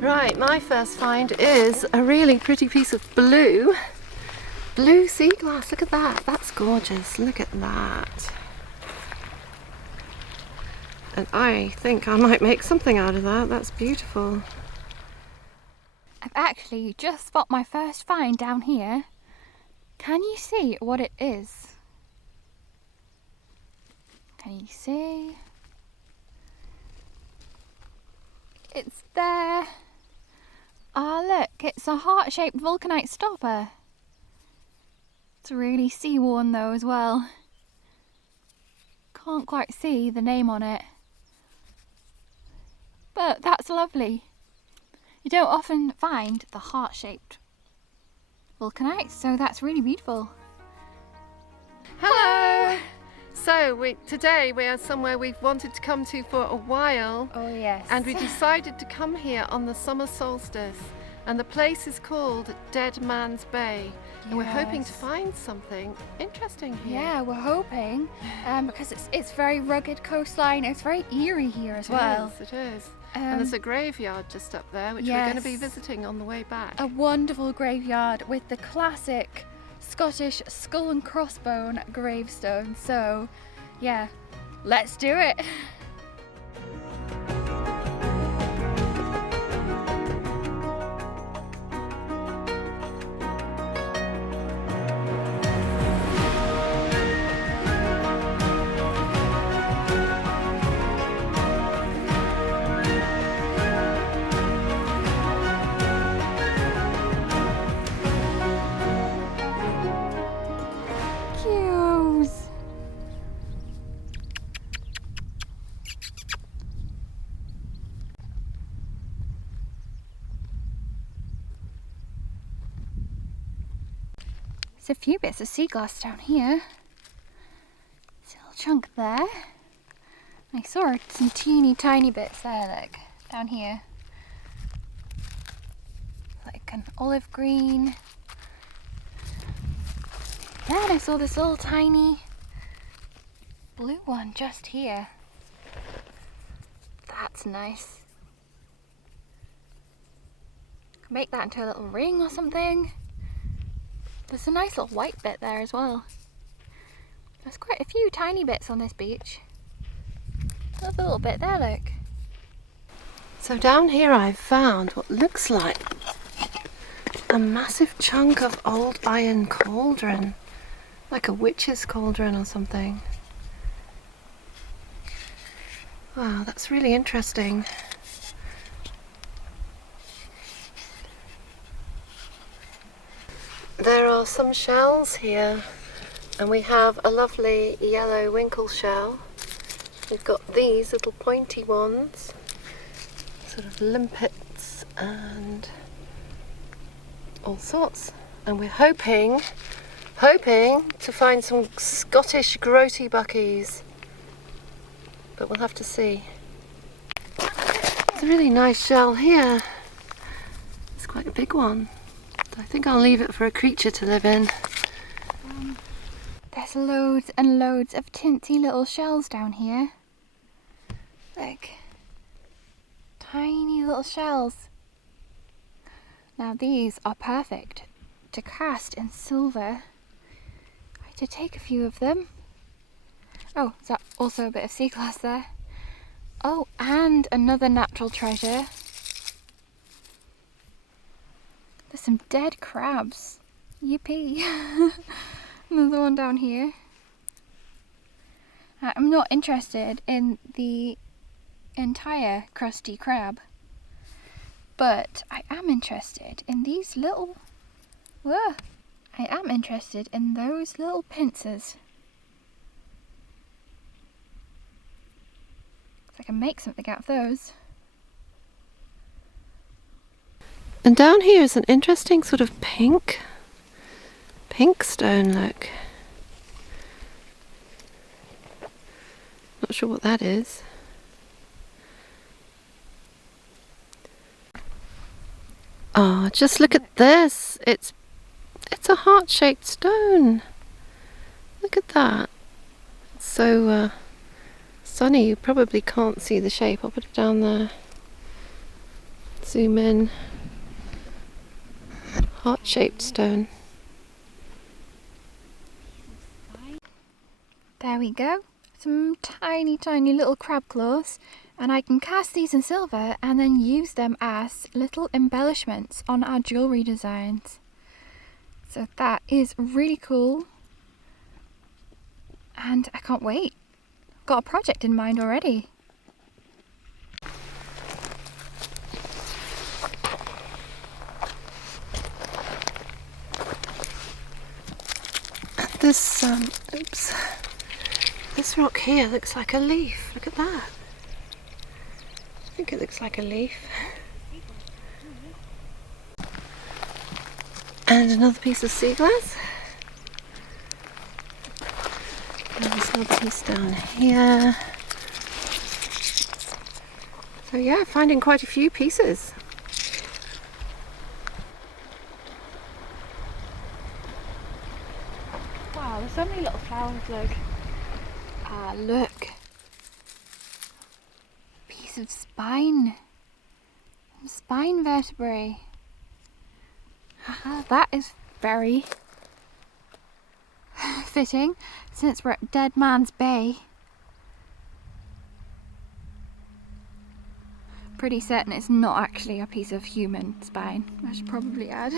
Right, my first find is a really pretty piece of blue sea glass. Look at that, that's gorgeous. Look at that. And I think I might make something out of that. That's beautiful. I've actually just spot my first find down here. Can you see what it is? Can you see? It's there. Ah, look, it's a heart-shaped vulcanite stopper. It's really sea-worn though as well. Can't quite see the name on it. But that's lovely. You don't often find the heart-shaped vulcanite, so that's really beautiful. Hello! So today we are somewhere we've wanted to come to for a while. Oh yes. And we decided to come here on the summer solstice. And the place is called Dead Man's Bay. And we're hoping to find something interesting here. Yeah, we're hoping, because it's very rugged coastline. It's very eerie here as well. It is. And there's a graveyard just up there, which we're going to be visiting on the way back. A wonderful graveyard with the classic Scottish skull and crossbone gravestone. So, yeah, let's do it. There's a few bits of sea glass down here. There's a little chunk there. I saw some teeny tiny bits there, look, down here. Like an olive green. Yeah, and I saw this little tiny blue one just here. That's nice. Can make that into a little ring or something. There's a nice little white bit there as well. There's quite a few tiny bits on this beach. There's a little bit there, look. So down here I've found what looks like a massive chunk of old iron cauldron. Like a witch's cauldron or something. Wow, that's really interesting. There are some shells here, and we have a lovely yellow winkle shell. We've got these little pointy ones, sort of limpets and all sorts. And we're hoping to find some Scottish grotty buckies, but we'll have to see. It's a really nice shell here. It's quite a big one. I think I'll leave it for a creature to live in. There's loads and loads of tinsy little shells down here. Look. Tiny little shells. Now these are perfect to cast in silver. I had to take a few of them. Oh, is that also a bit of sea glass there? Oh, and another natural treasure. There's some dead crabs. Yippee. Another one down here. I'm not interested in the entire crusty crab, but I am interested in these little... Whoa! I am interested in those little pincers. I can make something out of those. And down here is an interesting sort of pink stone, look. Not sure what that is. Oh, just look at this. It's a heart-shaped stone. Look at that. It's so sunny you probably can't see the shape. I'll put it down there. Zoom in. Heart-shaped stone. There we go. Some tiny, tiny little crab claws. And I can cast these in silver and then use them as little embellishments on our jewellery designs. So that is really cool. And I can't wait. I've got a project in mind already. This, this rock here looks like a leaf. Look at that. I think it looks like a leaf. And another piece of sea glass. And there's another piece down here. So yeah, finding quite a few pieces. Wow, there's so many little flowers, look. Ah, look. Piece of spine. Spine vertebrae. That is very fitting since we're at Dead Man's Bay. Pretty certain it's not actually a piece of human spine, I should probably add.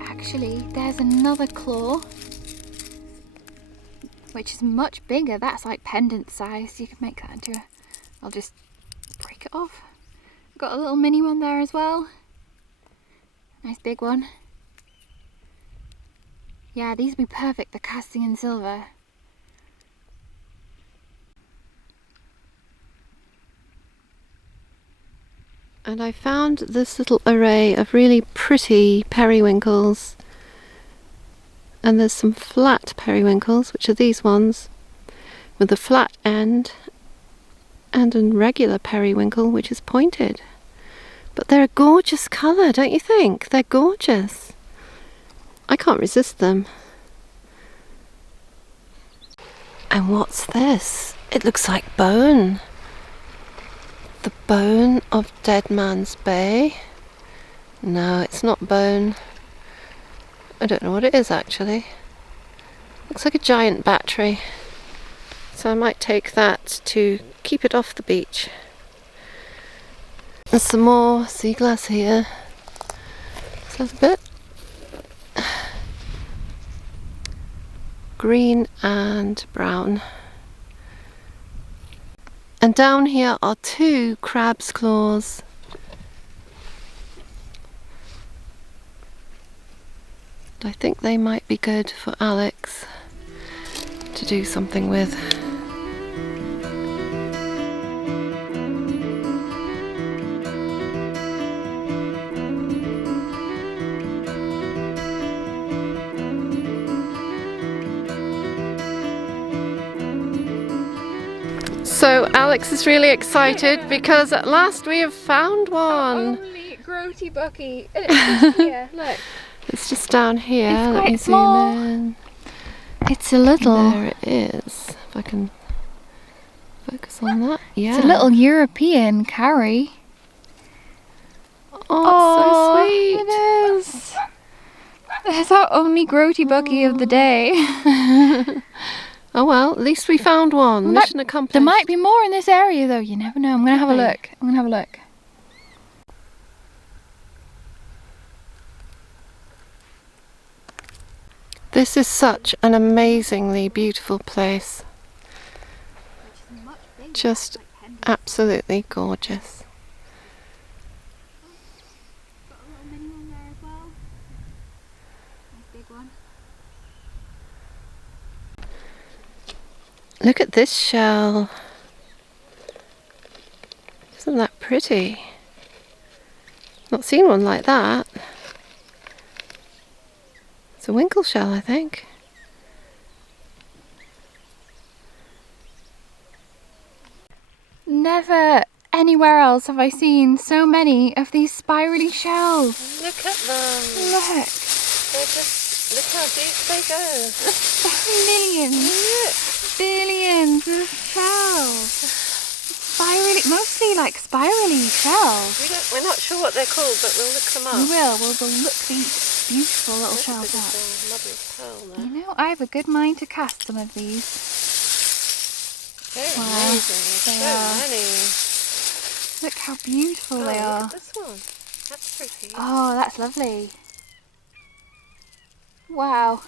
Actually, there's another claw, which is much bigger. That's like pendant size. You can make that into a... I'll just break it off. Got a little mini one there as well. Nice big one. Yeah, these would be perfect for casting in silver. And I found this little array of really pretty periwinkles. And there's some flat periwinkles, which are these ones, with a flat end, and a regular periwinkle, which is pointed. But they're a gorgeous colour, don't you think? They're gorgeous. I can't resist them. And what's this? It looks like bone. The bone of Dead Man's Bay. No, it's not bone. I don't know what it is actually. Looks like a giant battery. So I might take that to keep it off the beach. There's some more sea glass here. So there's a bit. Green and brown. And down here are two crab's claws. I think they might be good for Alex to do something with. So Alex is really excited because at last we have found one. Only grody bucky. It's just here, look. It's just down here. It's Let quite me small. zoom in. It's a little. There it is. If I can focus on that. Yeah. It's a little European carry. Oh, it's so sweet. It is. It's our only grody bucky of the day. Oh well, at least we found one. Mission accomplished. There might be more in this area though, you never know. I'm going to have a look. I'm going to have a look. This is such an amazingly beautiful place. Just absolutely gorgeous. Look at this shell. Isn't that pretty? Not seen one like that. It's a winkle shell, I think. Never anywhere else have I seen so many of these spirally shells. Look at them. Look. They're just, look how deep they go. Billions of shells. Spirally, mostly like spirally shells. We're not sure what they're called, but we'll look them up. We will. We'll look these beautiful little shells up. Lovely pearl there. You know, I have a good mind to cast some of these. They're Wow, amazing. they So are. many. Look how beautiful they Look are. at this one. That's pretty. Oh, that's lovely. Wow.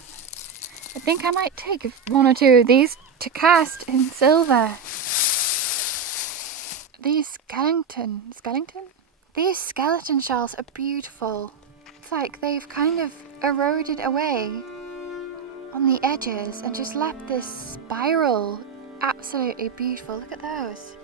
I think I might take one or two of these to cast in silver. These skeleton? These skeleton shells are beautiful. It's like they've kind of eroded away on the edges and just left this spiral. Absolutely beautiful. Look at those.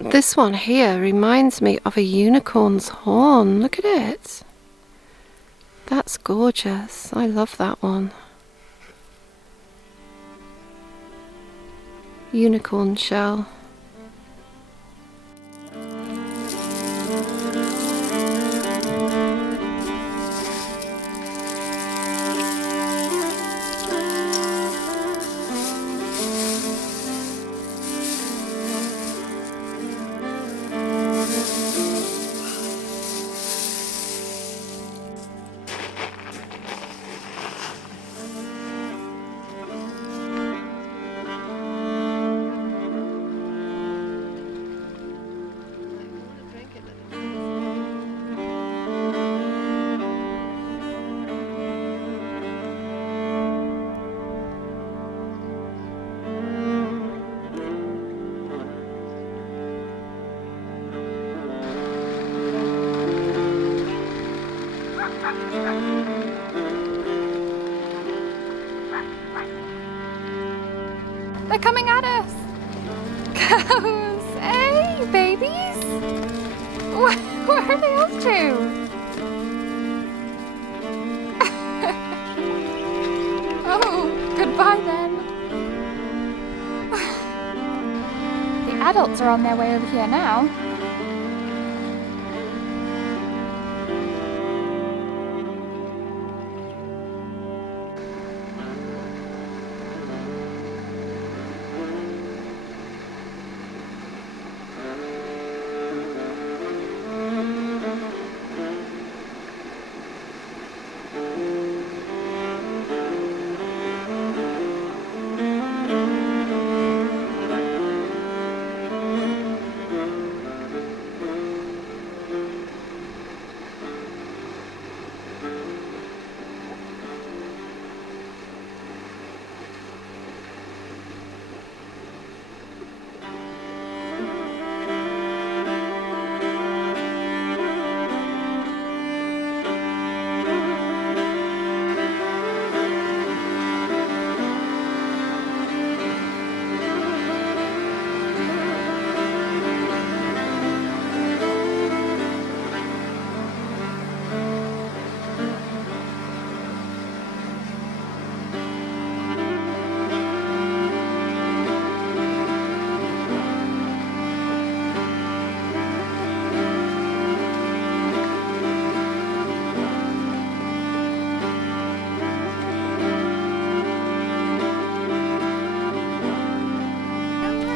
This one here reminds me of a unicorn's horn. Look at it. That's gorgeous. I love that one. Unicorn shell. They're coming at us! Cows! Hey, babies! Where are they off to? Oh, goodbye then. The adults are on their way over here now.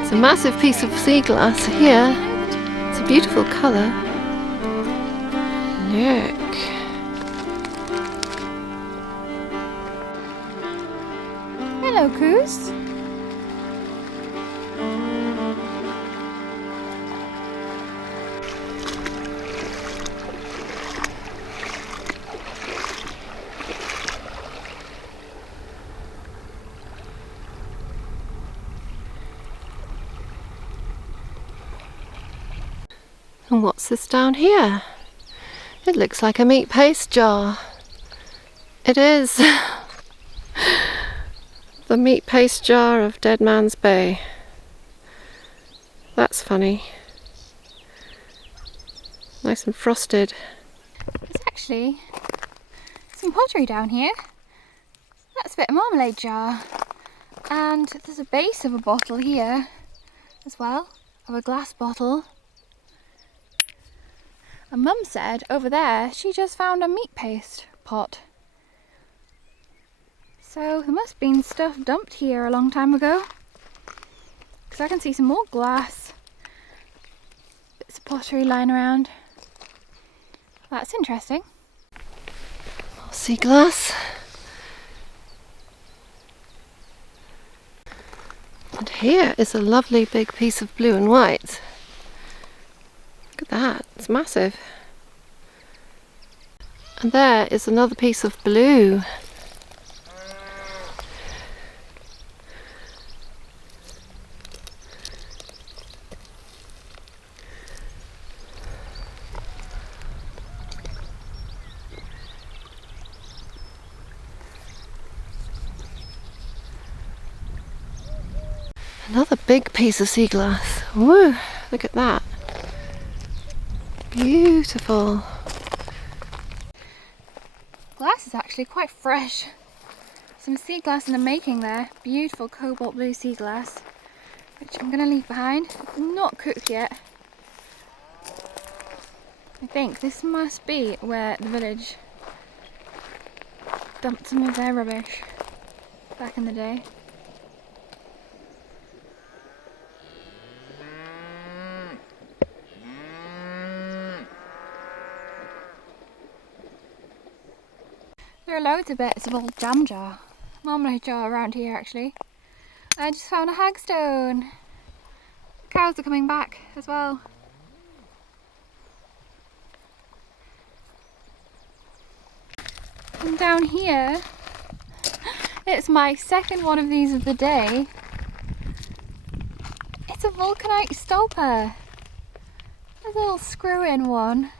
A massive piece of sea glass here. It's a beautiful colour. Look. Hello, Coos. And what's this down here? It looks like a meat paste jar. It is. The meat paste jar of Dead Man's Bay. That's funny. Nice and frosted. There's actually some pottery down here. That's a bit of marmalade jar. And there's a base of a bottle here as well, of a glass bottle. And Mum said over there she just found a meat paste pot. So there must have been stuff dumped here a long time ago. Because I can see some more glass, bits of pottery lying around. That's interesting. Sea glass. And here is a lovely big piece of blue and white. Look at that, it's massive. And there is another piece of blue. Another big piece of sea glass. Woo! Look at that. Beautiful. Glass is actually quite fresh. Some sea glass in the making there. Beautiful cobalt blue sea glass, which I'm going to leave behind. It's not cooked yet. I think this must be where the village dumped some of their rubbish back in the day. There are loads of bits of old jam jar, marmalade jar around here actually. I just found a hagstone. Cows are coming back as well. And down here, it's my second one of these of the day. It's a vulcanite stolper. There's a little screw-in one.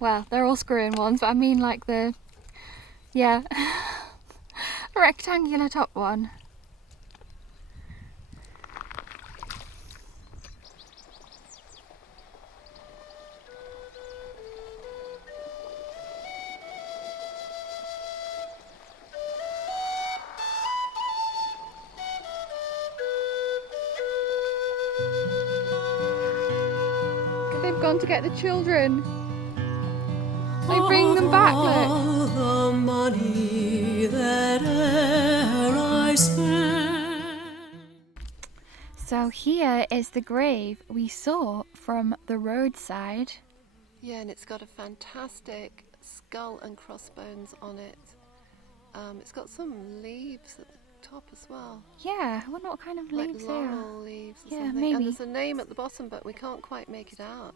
Well, they're all screw-in ones, but I mean like the, yeah, rectangular top one. They've gone to get the children. They bring them back, look. All the money that e'er I spent. So here is the grave we saw from the roadside. Yeah, and it's got a fantastic skull and crossbones on it. It's got some leaves at the top as well. Yeah, I wonder what kind of leaves like they are. laurel leaves or Yeah, something. maybe. And there's a name at the bottom, but we can't quite make it out.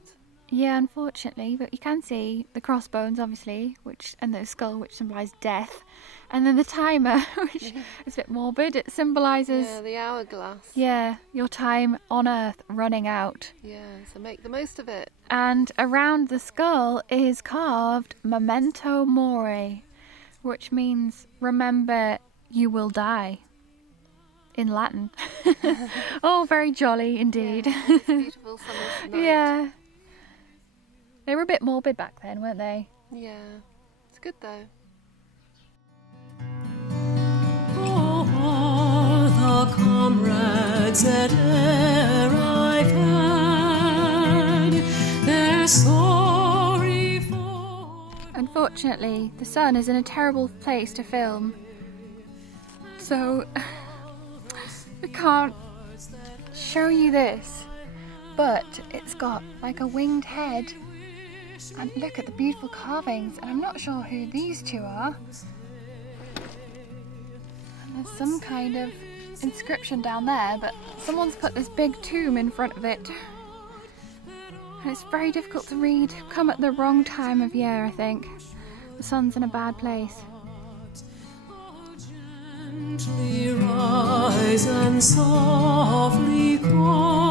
Yeah, unfortunately, but you can see the crossbones, obviously, and the skull, which symbolises death, and then the timer, which is a bit morbid. It symbolises, Yeah, the hourglass. yeah, your time on Earth running out. Yeah, so make the most of it. And around the skull is carved "Memento Mori," which means "Remember, you will die." In Latin. Oh, very jolly indeed. Yeah, it's beautiful summer's night. Yeah. They were a bit morbid back then, weren't they? Yeah, it's good though. All the comrades that e'er I've had, they're sorry for. Unfortunately, the sun is in a terrible place to film, so I can't show you this, but it's got like a winged head, and look at the beautiful carvings, and I'm not sure who these two are. And there's some kind of inscription down there, but someone's put this big tomb in front of it, and it's very difficult to read. Come at the wrong time of year, I think. The sun's in a bad place. Gently rise and softly call.